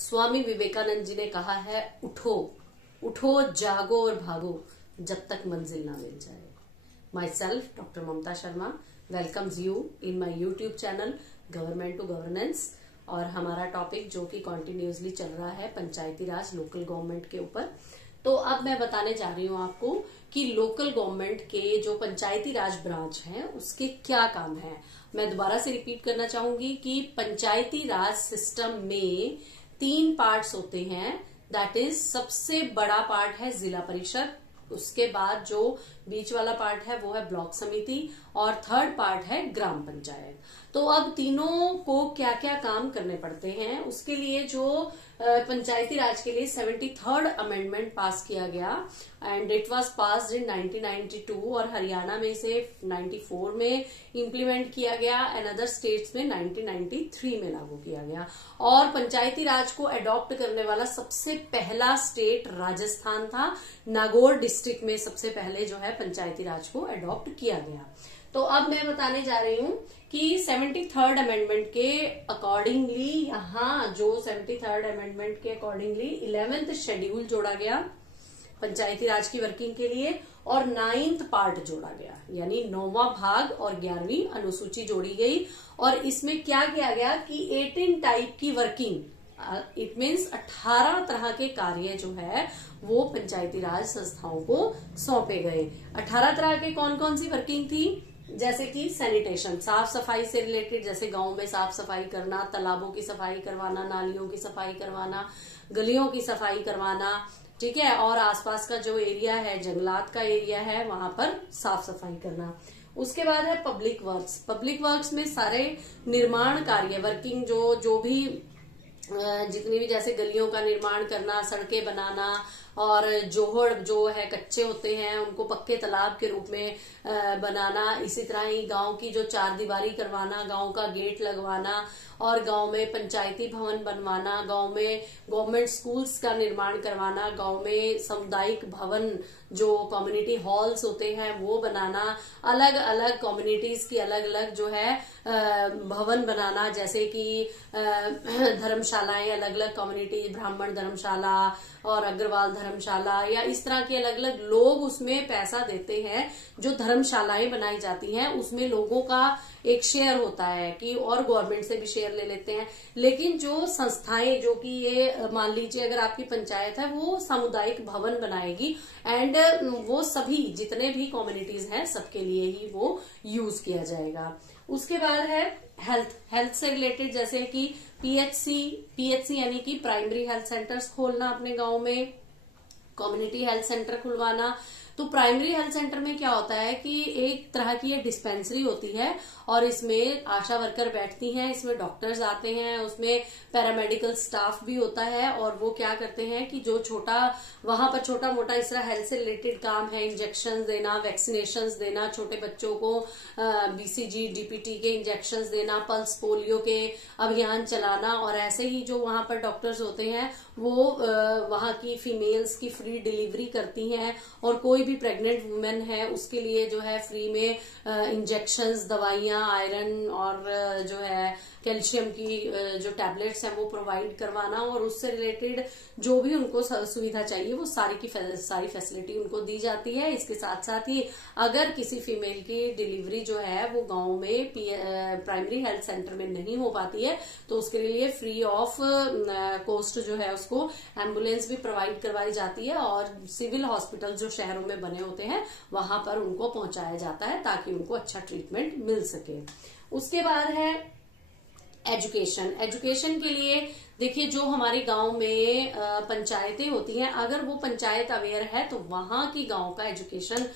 स्वामी विवेकानंद जी ने कहा है, उठो उठो जागो और भागो जब तक मंजिल ना मिल जाए। Myself doctor Mamta Sharma welcomes you in my YouTube channel government to governance. और हमारा टॉपिक जो कि कॉन्टिन्यूसली चल रहा है पंचायती राज लोकल गवर्नमेंट के ऊपर। तो अब मैं बताने जा रही हूँ आपको कि लोकल गवर्नमेंट के जो पंचायती राज ब्रांच है उसके क्या काम है। मैं दोबारा से रिपीट करना चाहूंगी कि पंचायती राज सिस्टम में 3 पार्ट्स होते हैं। दैट इज, सबसे बड़ा पार्ट है जिला परिषद, उसके बाद जो बीच वाला पार्ट है वो है ब्लॉक समिति और थर्ड पार्ट है ग्राम पंचायत। तो अब तीनों को क्या क्या काम करने पड़ते हैं, उसके लिए जो पंचायती राज के लिए 73rd अमेंडमेंट पास किया गया and it was passed in 1992 और हरियाणा में इसे 94 में इम्प्लीमेंट किया गया एंड अदर स्टेट्स में 1993 में लागू किया गया। और पंचायती राज को अडॉप्ट करने वाला सबसे पहला स्टेट राजस्थान था। नागौर डिस्ट्रिक्ट में सबसे पहले जो है पंचायती राज को अडॉप्ट किया गया। तो अब मैं बताने जा रही हूँ कि 73rd अमेंडमेंट के अकॉर्डिंगली यहाँ जो 73rd अमेंडमेंट के अकॉर्डिंगली 11th शेड्यूल जोड़ा गया पंचायती राज की वर्किंग के लिए और 9th पार्ट जोड़ा गया, यानी 9वां भाग और 11वीं अनुसूची जोड़ी गई। और इसमें क्या किया गया कि 18 टाइप की वर्किंग, इट मीन्स 18 तरह के कार्य जो है वो पंचायती राज संस्थाओं को सौंपे गए। 18 तरह के कौन कौन सी वर्किंग थी, जैसे कि सैनिटेशन, साफ सफाई से रिलेटेड, जैसे गांव में साफ सफाई करना, तालाबों की सफाई करवाना, नालियों की सफाई करवाना, गलियों की सफाई करवाना, ठीक है, और आसपास का जो एरिया है, जंगलात का एरिया है, वहां पर साफ सफाई करना। उसके बाद है पब्लिक वर्क्स। पब्लिक वर्क्स में सारे निर्माण कार्य वर्किंग जो भी जितनी भी, जैसे गलियों का निर्माण करना, सड़कें बनाना और जोहड़ जो है कच्चे होते हैं उनको पक्के तालाब के रूप में बनाना। इसी तरह ही गांव की जो 4 दीवारी करवाना, गांव का गेट लगवाना और गांव में पंचायती भवन बनवाना, गांव में गवर्नमेंट स्कूल्स का निर्माण करवाना, गांव में सामुदायिक भवन जो कम्युनिटी हॉल्स होते हैं वो बनाना, अलग अलग कम्युनिटीज की अलग अलग जो है भवन बनाना, जैसे कि धर्मशालाएं, अलग अलग कम्युनिटी, ब्राह्मण धर्मशाला और अग्रवाल धर्मशाला, या इस तरह के अलग अलग लोग उसमें पैसा देते हैं। जो धर्मशालाएं बनाई जाती हैं उसमें लोगों का एक शेयर होता है कि, और गवर्नमेंट से भी शेयर ले लेते हैं। लेकिन जो संस्थाएं, जो कि ये मान लीजिए अगर आपकी पंचायत है वो सामुदायिक भवन बनाएगी एंड वो सभी जितने भी कम्युनिटीज हैं सबके लिए ही वो यूज किया जाएगा। उसके बाद है हेल्थ से रिलेटेड, जैसे कि पीएचसी यानी कि प्राइमरी हेल्थ सेंटर्स खोलना अपने गांव में, कम्युनिटी हेल्थ सेंटर खुलवाना। तो प्राइमरी हेल्थ सेंटर में क्या होता है कि एक तरह की ये डिस्पेंसरी होती है और इसमें आशा वर्कर बैठती हैं, इसमें डॉक्टर्स आते हैं, उसमें पैरामेडिकल स्टाफ भी होता है और वो क्या करते हैं कि जो वहां पर छोटा मोटा इस तरह हेल्थ से रिलेटेड काम है, इंजेक्शन देना, वैक्सीनेशन देना, छोटे बच्चों को बीसीजी डीपीटी के इंजेक्शन देना, पल्स पोलियो के अभियान चलाना। और ऐसे ही जो वहां पर डॉक्टर्स होते हैं वो वहां की फीमेल्स की फ्री डिलीवरी करती हैं और कोई भी प्रेग्नेंट वुमेन है उसके लिए जो है फ्री में इंजेक्शंस, दवाइयां, आयरन और जो है कैल्शियम की जो टैबलेट्स हैं वो प्रोवाइड करवाना और उससे रिलेटेड जो भी उनको सुविधा चाहिए वो सारी फैसिलिटी उनको दी जाती है। इसके साथ साथ ही अगर किसी फीमेल की डिलीवरी जो है वो गांव में प्राइमरी हेल्थ सेंटर में नहीं हो पाती है तो उसके लिए फ्री ऑफ कॉस्ट जो है उसको एम्बुलेंस भी प्रोवाइड करवाई जाती है और सिविल हॉस्पिटल जो शहरों में बने होते हैं वहां पर उनको पहुंचाया जाता है ताकि उनको अच्छा ट्रीटमेंट मिल सके। उसके बाद है एजुकेशन के लिए देखिए, जो हमारे गांव में पंचायतें होती हैं, अगर वो पंचायत अवेयर है तो वहां की गांव का एजुकेशन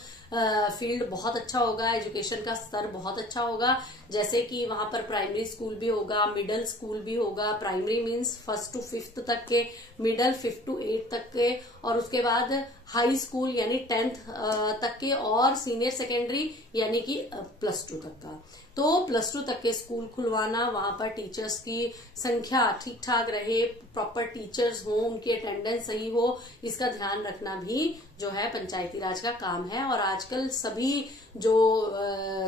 फील्ड बहुत अच्छा होगा, एजुकेशन का स्तर बहुत अच्छा होगा। जैसे कि वहां पर प्राइमरी स्कूल भी होगा, मिडिल स्कूल भी होगा, primary means 1st to 5th तक के, मिडिल 5th to 8th तक के, और उसके बाद हाई स्कूल यानी 10th तक के, और सीनियर सेकेंडरी यानी कि +2 तक का। तो +2 तक के स्कूल खुलवाना, वहां पर टीचर्स की संख्या ठीक ठाक रहे, प्रॉपर टीचर्स हो, उनकी अटेंडेंस सही हो, इसका ध्यान रखना भी जो है पंचायती राज का काम है। और आजकल सभी जो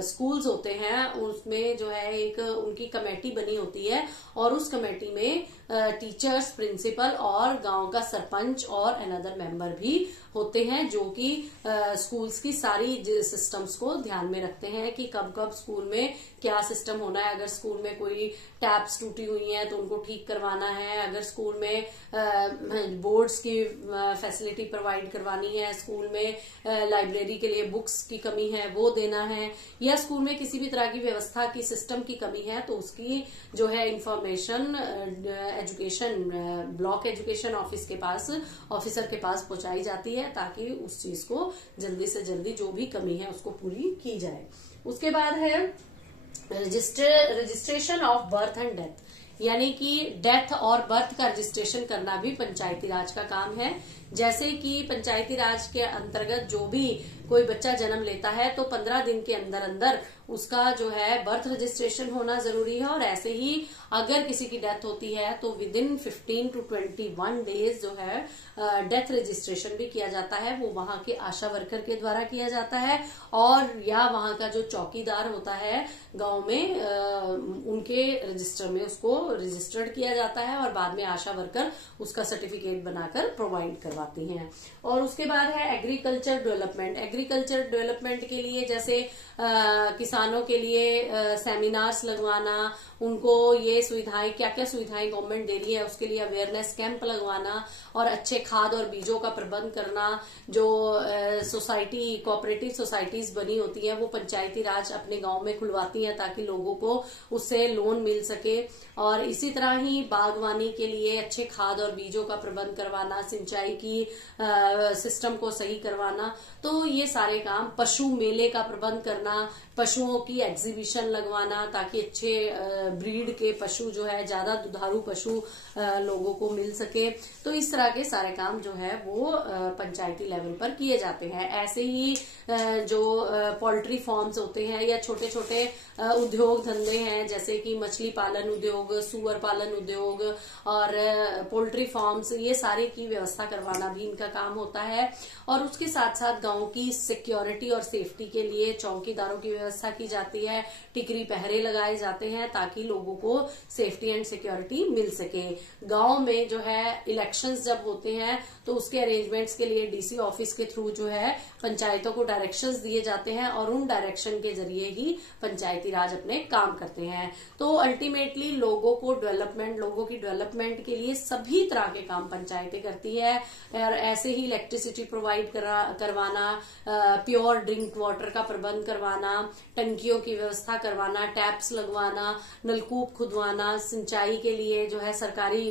स्कूल्स होते हैं उसमें जो है एक उनकी कमेटी बनी होती है और उस कमेटी में टीचर्स, प्रिंसिपल और गांव का सरपंच और अनदर मेंबर भी होते हैं जो कि स्कूल्स की सारी सिस्टम्स को ध्यान में रखते हैं कि कब कब स्कूल में क्या सिस्टम होना है। अगर स्कूल में कोई टैप्स टूटी हुई हैं तो उनको ठीक करवाना है, अगर स्कूल में बोर्ड्स की फैसिलिटी प्रोवाइड करवानी है, स्कूल में लाइब्रेरी के लिए बुक्स की कमी है वो देना है, या स्कूल में किसी भी तरह की व्यवस्था की सिस्टम की कमी है तो उसकी जो है information education block education officer के पास पहुंचाई जाती है ताकि उस चीज को जल्दी से जल्दी जो भी कमी है उसको पूरी की जाए। उसके बाद है registration of birth and death, यानी कि डेथ और बर्थ का रजिस्ट्रेशन करना भी पंचायती राज का काम है। जैसे कि पंचायती राज के अंतर्गत जो भी कोई बच्चा जन्म लेता है तो 15 दिन के अंदर अंदर उसका जो है बर्थ रजिस्ट्रेशन होना जरूरी है, और ऐसे ही अगर किसी की डेथ होती है तो विद इन 15 to 21 डेज जो है डेथ रजिस्ट्रेशन भी किया जाता है। वो वहां के आशा वर्कर के द्वारा किया जाता है और या वहां का जो चौकीदार होता है गांव में उनके रजिस्टर में उसको रजिस्टर्ड किया जाता है और बाद में आशा वर्कर उसका सर्टिफिकेट बनाकर प्रोवाइड करवाती हैं। और उसके बाद है एग्रीकल्चर डेवलपमेंट। एग्रीकल्चर डेवलपमेंट के लिए जैसे किसानों के लिए सेमिनार्स लगवाना, उनको ये सुविधाएं क्या क्या सुविधाएं गवर्नमेंट दे रही है उसके लिए अवेयरनेस कैंप लगवाना और अच्छे खाद और बीजों का प्रबंध करना। जो सोसाइटी कोऑपरेटिव सोसाइटीज बनी होती हैं वो पंचायती राज अपने गांव में खुलवाती हैं ताकि लोगों को उससे लोन मिल सके। और इसी तरह ही बागवानी के लिए अच्छे खाद और बीजों का प्रबंध करवाना, सिंचाई की सिस्टम को सही करवाना, तो ये सारे काम। पशु मेले का प्रबंध करना, पशुओं की एग्जीबिशन लगवाना ताकि अच्छे ब्रीड के पशु जो है ज्यादा दुधारू पशु लोगों को मिल सके। तो इस तरह के सारे काम जो है वो पंचायती लेवल पर किए जाते हैं। ऐसे ही जो पोल्ट्री फार्म्स होते हैं या छोटे छोटे उद्योग धंधे हैं जैसे कि मछली पालन उद्योग, सुअर पालन उद्योग और पोल्ट्री फार्म्स, ये सारे की व्यवस्था करवाना भी इनका काम होता है। और उसके साथ साथ गांव की सिक्योरिटी और सेफ्टी के लिए चौकीदारों की व्यवस्था की जाती है, टिकरी पहरे लगाए जाते हैं ताकि लोगों को सेफ्टी एंड सिक्योरिटी मिल सके। गांव में जो है इलेक्शंस जब होते हैं तो उसके अरेंजमेंट्स के लिए डीसी ऑफिस के थ्रू जो है पंचायतों को डायरेक्शंस दिए जाते हैं और उन डायरेक्शन के जरिए ही पंचायती राज अपने काम करते हैं। तो अल्टीमेटली लोगों की डेवलपमेंट के लिए सभी तरह के काम पंचायतें करती है। और ऐसे ही इलेक्ट्रिसिटी प्रोवाइड करवाना, प्योर ड्रिंक वाटर का प्रबंध करवाना, टंकियों की व्यवस्था करवाना, टैप्स लगवाना, नलकूप खुदवाना, सिंचाई के लिए जो है सरकारी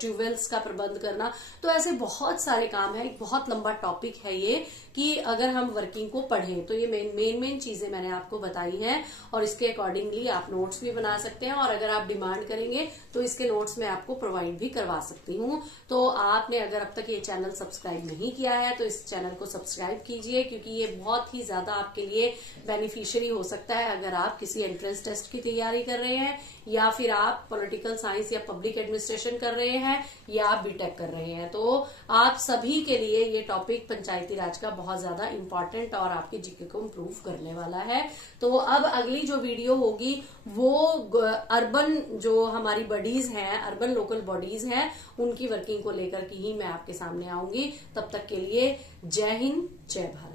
ट्यूबवेल्स का प्रबंध करना। तो ऐसे बहुत सारे काम है। एक बहुत लंबा टॉपिक है ये कि अगर हम वर्किंग को पढ़ें तो ये मेन चीजें मैंने आपको बताई हैं और इसके अकॉर्डिंगली आप नोट्स भी बना सकते हैं। और अगर आप डिमांड करेंगे तो इसके नोट्स मैं आपको प्रोवाइड भी करवा सकती हूँ। तो आपने अगर अब तक ये चैनल सब्सक्राइब नहीं किया है तो इस चैनल को सब्सक्राइब कीजिए, क्योंकि ये बहुत ही ज्यादा आपके लिए बेनिफिशियरी हो सकता है अगर आप किसी एंट्रेंस टेस्ट की तैयारी कर रहे हैं या फिर आप पॉलिटिकल साइंस या पब्लिक एडमिनिस्ट्रेशन कर रहे हैं या आप बीटेक कर रहे हैं। तो आप सभी के लिए ये टॉपिक पंचायती राज का बहुत ज्यादा इंपॉर्टेंट और आपके जीके को इम्प्रूव करने वाला है। तो अब अगली जो वीडियो होगी वो अर्बन जो हमारी बॉडीज हैं, अर्बन लोकल बॉडीज हैं, उनकी वर्किंग को लेकर के ही मैं आपके सामने आऊंगी। तब तक के लिए जय हिंद, जय भारत।